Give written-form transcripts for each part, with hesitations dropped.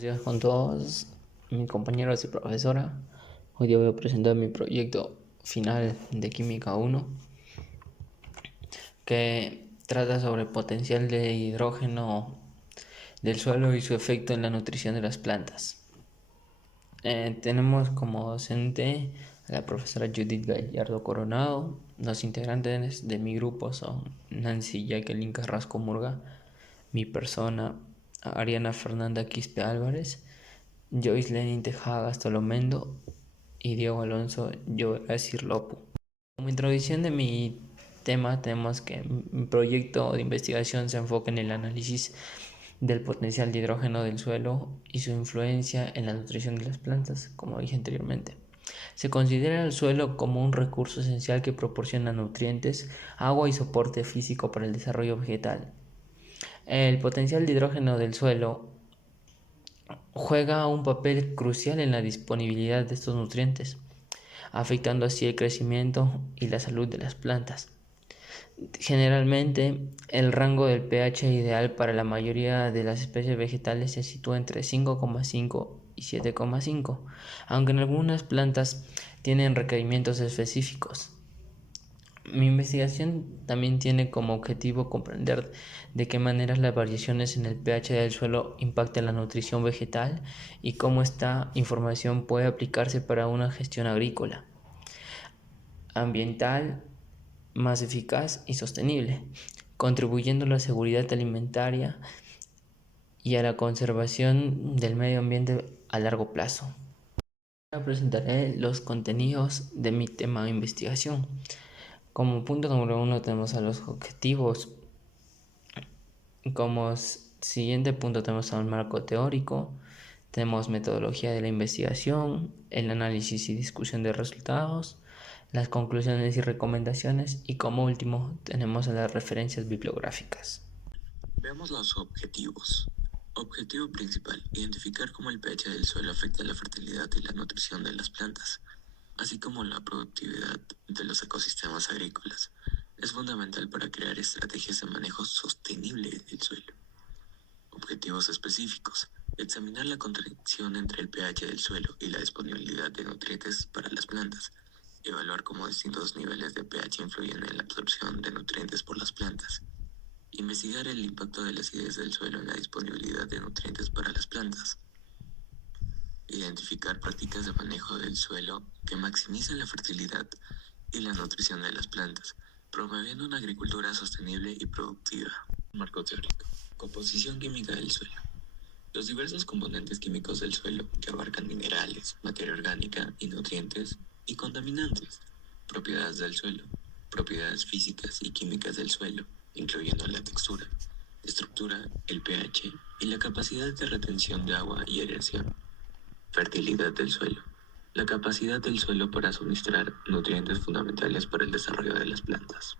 Buenos días con todos, mis compañeros y profesora. Hoy día voy a presentar mi proyecto final de Química 1, que trata sobre el potencial de hidrógeno del suelo y su efecto en la nutrición de las plantas. Tenemos como docente a la profesora Judith Gallardo Coronado. Los integrantes de mi grupo son Nancy Jacqueline Carrasco Murga, mi persona Ariana Fernanda Quispe Álvarez, Joyce Lenin Tejada Gastolomendo y Diego Alonso Llorasir Lopo. Como introducción de mi tema, tenemos que mi proyecto de investigación se enfoca en el análisis del potencial de hidrógeno del suelo y su influencia en la nutrición de las plantas, como dije anteriormente. Se considera el suelo como un recurso esencial que proporciona nutrientes, agua y soporte físico para el desarrollo vegetal. El potencial de hidrógeno del suelo juega un papel crucial en la disponibilidad de estos nutrientes, afectando así el crecimiento y la salud de las plantas. Generalmente, el rango del pH ideal para la mayoría de las especies vegetales se sitúa entre 5,5 y 7,5, aunque en algunas plantas tienen requerimientos específicos. Mi investigación también tiene como objetivo comprender de qué manera las variaciones en el pH del suelo impactan la nutrición vegetal y cómo esta información puede aplicarse para una gestión agrícola, ambiental, más eficaz y sostenible, contribuyendo a la seguridad alimentaria y a la conservación del medio ambiente a largo plazo. Ahora presentaré los contenidos de mi tema de investigación. Como punto número uno tenemos a los objetivos. Como siguiente punto tenemos un marco teórico, tenemos metodología de la investigación, el análisis y discusión de resultados, las conclusiones y recomendaciones y como último tenemos las referencias bibliográficas. Veamos los objetivos. Objetivo principal: identificar cómo el pH del suelo afecta la fertilidad y la nutrición de las plantas, así como la productividad de los ecosistemas agrícolas. Es fundamental para crear estrategias de manejo sostenible del suelo. Objetivos específicos: examinar la contradicción entre el pH del suelo y la disponibilidad de nutrientes para las plantas. Evaluar cómo distintos niveles de pH influyen en la absorción de nutrientes por las plantas. Investigar el impacto de la acidez del suelo en la disponibilidad de nutrientes para las plantas. Identificar prácticas de manejo del suelo que maximicen la fertilidad y la nutrición de las plantas, promoviendo una agricultura sostenible y productiva. Marco teórico. Composición química del suelo. Los diversos componentes químicos del suelo, que abarcan minerales, materia orgánica y nutrientes, y contaminantes. Propiedades del suelo. Propiedades físicas y químicas del suelo, incluyendo la textura, estructura, el pH y la capacidad de retención de agua y aireación. Fertilidad del suelo. La capacidad del suelo para suministrar nutrientes fundamentales para el desarrollo de las plantas.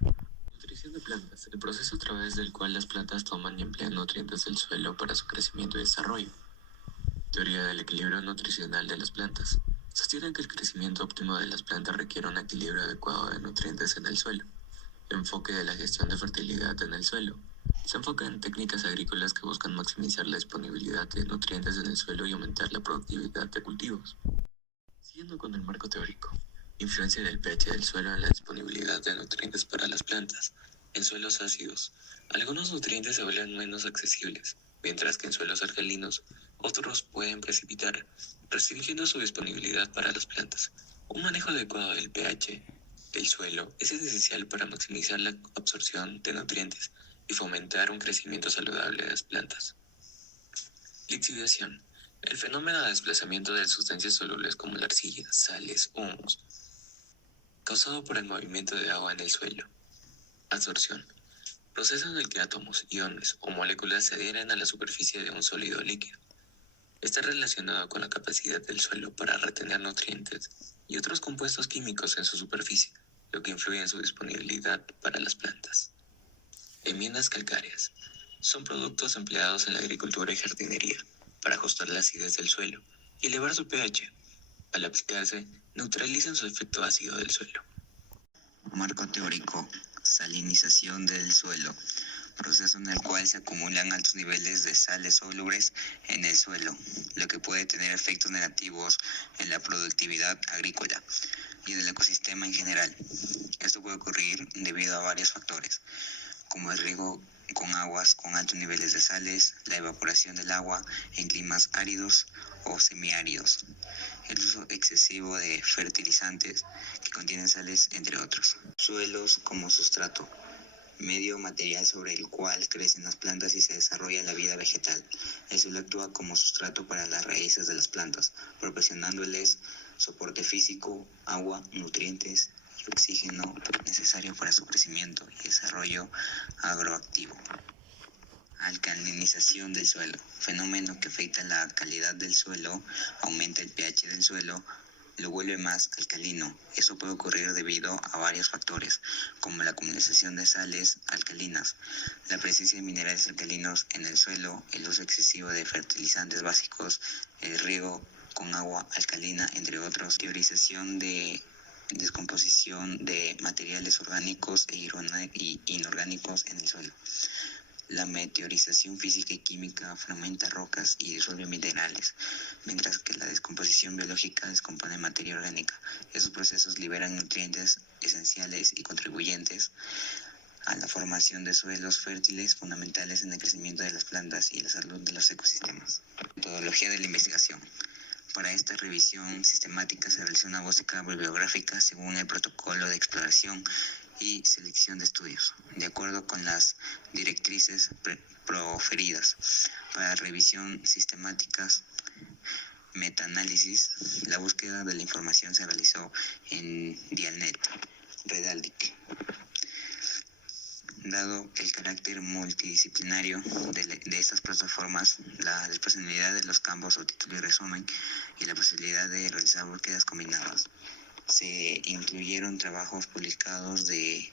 Nutrición de plantas: el proceso a través del cual las plantas toman y emplean nutrientes del suelo para su crecimiento y desarrollo. Teoría del equilibrio nutricional de las plantas. Sostiene que el crecimiento óptimo de las plantas requiere un equilibrio adecuado de nutrientes en el suelo. Enfoque de la gestión de fertilidad en el suelo. Se enfoca en técnicas agrícolas que buscan maximizar la disponibilidad de nutrientes en el suelo y aumentar la productividad de cultivos. Siguiendo con el marco teórico. Influencia del pH del suelo en la disponibilidad de nutrientes para las plantas. En suelos ácidos, algunos nutrientes se vuelven menos accesibles, mientras que en suelos alcalinos, otros pueden precipitar, restringiendo su disponibilidad para las plantas. Un manejo adecuado del pH del suelo es esencial para maximizar la absorción de nutrientes y fomentar un crecimiento saludable de las plantas. Lixiviación: el fenómeno de desplazamiento de sustancias solubles como la arcilla, sales o humus, causado por el movimiento de agua en el suelo. Absorción: proceso en el que átomos, iones o moléculas se adhieren a la superficie de un sólido líquido. Está relacionado con la capacidad del suelo para retener nutrientes y otros compuestos químicos en su superficie, lo que influye en su disponibilidad para las plantas. Enmiendas calcáreas: son productos empleados en la agricultura y jardinería para ajustar la acidez del suelo y elevar su pH. Al aplicarse, neutralizan su efecto ácido del suelo. Marco teórico: salinización del suelo. proceso en el cual se acumulan altos niveles de sales solubles en el suelo, lo que puede tener efectos negativos en la productividad agrícola y en el ecosistema en general. Esto puede ocurrir debido a varios factores, como el riego con aguas con altos niveles de sales, la evaporación del agua en climas áridos o semiáridos, el uso excesivo de fertilizantes que contienen sales, entre otros. Suelos como sustrato, medio material sobre el cual crecen las plantas y se desarrolla la vida vegetal. El suelo actúa como sustrato para las raíces de las plantas, proporcionándoles soporte físico, agua, nutrientes y oxígeno necesario para su crecimiento y desarrollo agroactivo. Alcalinización del suelo, fenómeno que afecta la calidad del suelo, aumenta el pH del suelo, lo vuelve más alcalino. Eso puede ocurrir debido a varios factores, como la acumulación de sales alcalinas, la presencia de minerales alcalinos en el suelo, el uso excesivo de fertilizantes básicos, el riego con agua alcalina, entre otros, teorización de descomposición de materiales orgánicos e inorgánicos en el suelo. La meteorización física y química fragmenta rocas y disuelve minerales, mientras que la descomposición biológica descompone materia orgánica. Esos procesos liberan nutrientes esenciales y contribuyentes a la formación de suelos fértiles fundamentales en el crecimiento de las plantas y la salud de los ecosistemas. Metodología de la investigación. Para esta revisión sistemática se realizó una búsqueda bibliográfica según el protocolo de exploración y selección de estudios, de acuerdo con las directrices proferidas. Para revisión sistemáticas, metaanálisis, la búsqueda de la información se realizó en Dialnet, Redalic. Dado el carácter multidisciplinario de estas plataformas, la disponibilidad de los campos o título y resumen y la posibilidad de realizar búsquedas combinadas, se incluyeron trabajos publicados de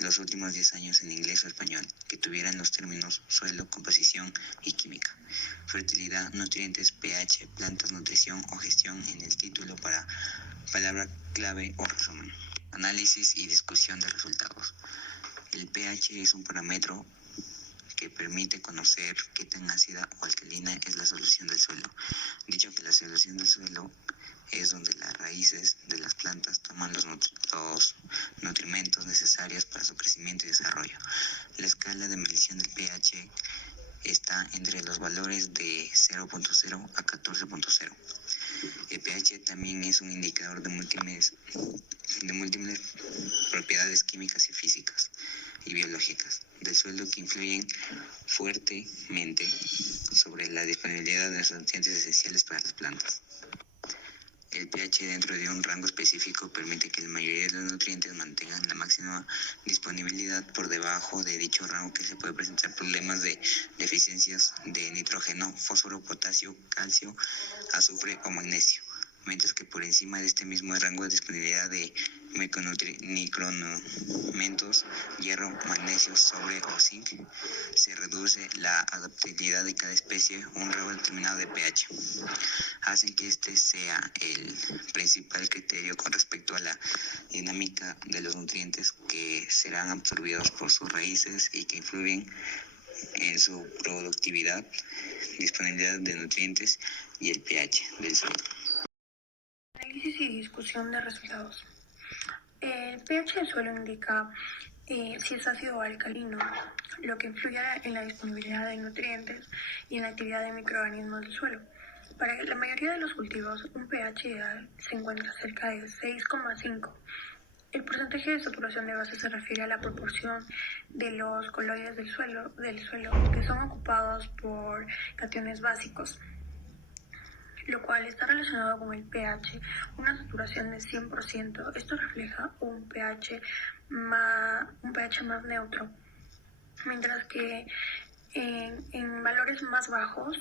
los últimos 10 años en inglés o español que tuvieran los términos suelo, composición y química, fertilidad, nutrientes, pH, plantas, nutrición o gestión en el título para palabra clave o resumen. Análisis y discusión de resultados. El pH es un parámetro que permite conocer qué tan ácida o alcalina es la solución del suelo. Dicho que la solución del suelo es donde las raíces de las plantas toman los nutrimentos necesarios para su crecimiento y desarrollo. La escala de medición del pH está entre los valores de 0.0 a 14.0. El pH también es un indicador de múltiples propiedades químicas y físicas y biológicas del suelo que influyen fuertemente sobre la disponibilidad de los nutrientes esenciales para las plantas. El pH dentro de un rango específico permite que la mayoría de los nutrientes mantengan la máxima disponibilidad. Por debajo de dicho rango que se puede presentar problemas de deficiencias de nitrógeno, fósforo, potasio, calcio, azufre o magnesio, mientras que por encima de este mismo rango de disponibilidad de micronutrientes, hierro, magnesio, sobre o zinc, se reduce la adaptabilidad de cada especie. Un rango determinado de pH hacen que este sea el principal criterio con respecto a la dinámica de los nutrientes que serán absorbidos por sus raíces y que influyen en su productividad, disponibilidad de nutrientes y el pH del suelo. Análisis y discusión de resultados. El pH del suelo indica si es ácido o alcalino, lo que influye en la disponibilidad de nutrientes y en la actividad de microorganismos del suelo. Para la mayoría de los cultivos, un pH ideal se encuentra cerca de 6,5. El porcentaje de saturación de base se refiere a la proporción de los coloides del suelo que son ocupados por cationes básicos, lo cual está relacionado con el pH, una saturación de 100%. Esto refleja un pH más neutro, mientras que en valores más bajos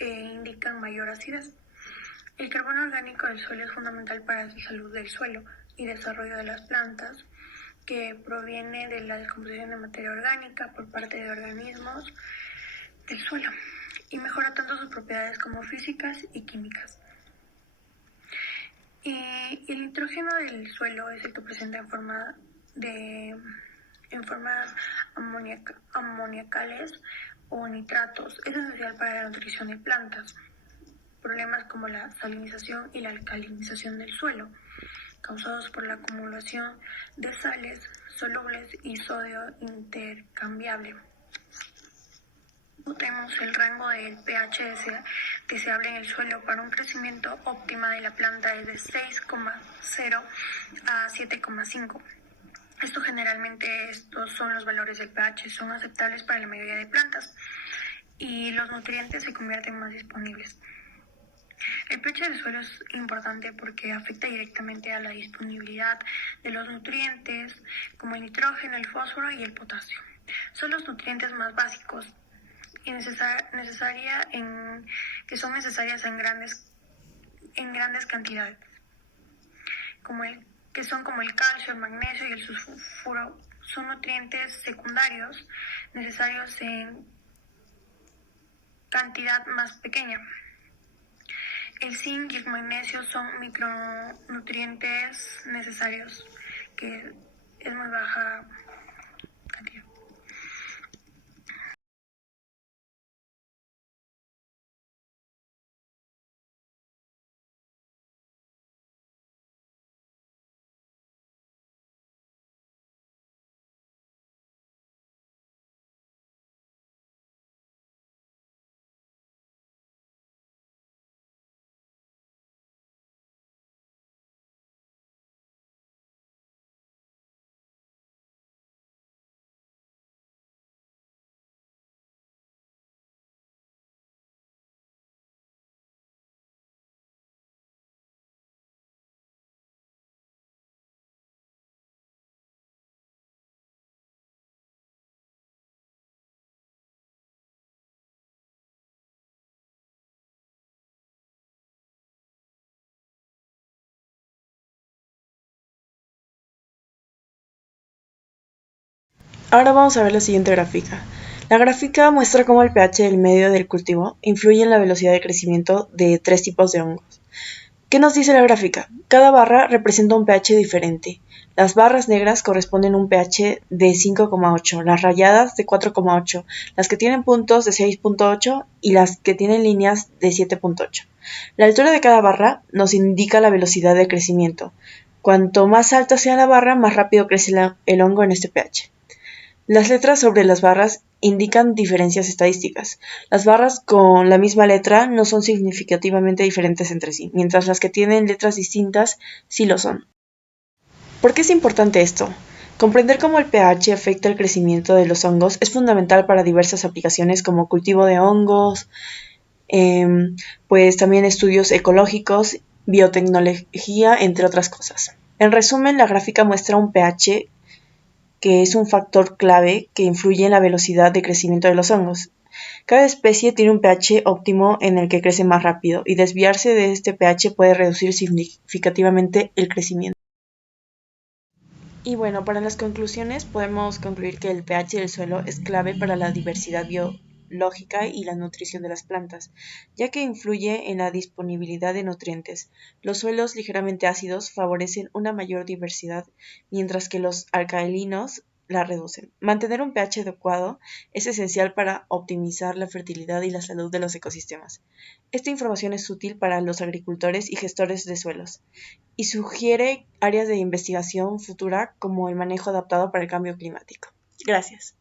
indican mayor acidez. El carbono orgánico del suelo es fundamental para la salud del suelo y desarrollo de las plantas, que proviene de la descomposición de materia orgánica por parte de organismos del suelo, y mejora tanto sus propiedades como físicas y químicas. El nitrógeno del suelo es el que presenta en forma amoniacales o nitratos. Es esencial para la nutrición de plantas. Problemas como la salinización y la alcalinización del suelo, causados por la acumulación de sales solubles y sodio intercambiable. Tenemos el rango del pH deseable en el suelo para un crecimiento óptimo de la planta es de 6,0 a 7,5. Estos son los valores del pH, son aceptables para la mayoría de plantas y los nutrientes se convierten más disponibles. El pH del suelo es importante porque afecta directamente a la disponibilidad de los nutrientes como el nitrógeno, el fósforo y el potasio. Son los nutrientes más básicos y que son necesarias en grandes cantidades, que son como el calcio, el magnesio y el sulfuro. Son nutrientes secundarios necesarios en cantidad más pequeña. El zinc y el magnesio son micronutrientes necesarios, que es muy baja cantidad. Ahora vamos a ver la siguiente gráfica. La gráfica muestra cómo el pH del medio del cultivo influye en la velocidad de crecimiento de 3 tipos de hongos. ¿Qué nos dice la gráfica? Cada barra representa un pH diferente. Las barras negras corresponden a un pH de 5,8, las rayadas de 4,8, las que tienen puntos de 6,8 y las que tienen líneas de 7,8. La altura de cada barra nos indica la velocidad de crecimiento. Cuanto más alta sea la barra, más rápido crece el hongo en este pH. Las letras sobre las barras indican diferencias estadísticas. Las barras con la misma letra no son significativamente diferentes entre sí, mientras las que tienen letras distintas sí lo son. ¿Por qué es importante esto? Comprender cómo el pH afecta el crecimiento de los hongos es fundamental para diversas aplicaciones como cultivo de hongos, pues también estudios ecológicos, biotecnología, entre otras cosas. En resumen, la gráfica muestra un pH que es un factor clave que influye en la velocidad de crecimiento de los hongos. Cada especie tiene un pH óptimo en el que crece más rápido, y desviarse de este pH puede reducir significativamente el crecimiento. Y bueno, para las conclusiones podemos concluir que el pH del suelo es clave para la diversidad biológica y la nutrición de las plantas, ya que influye en la disponibilidad de nutrientes. Los suelos ligeramente ácidos favorecen una mayor diversidad, mientras que los alcalinos la reducen. Mantener un pH adecuado es esencial para optimizar la fertilidad y la salud de los ecosistemas. Esta información es útil para los agricultores y gestores de suelos, y sugiere áreas de investigación futura como el manejo adaptado para el cambio climático. Gracias.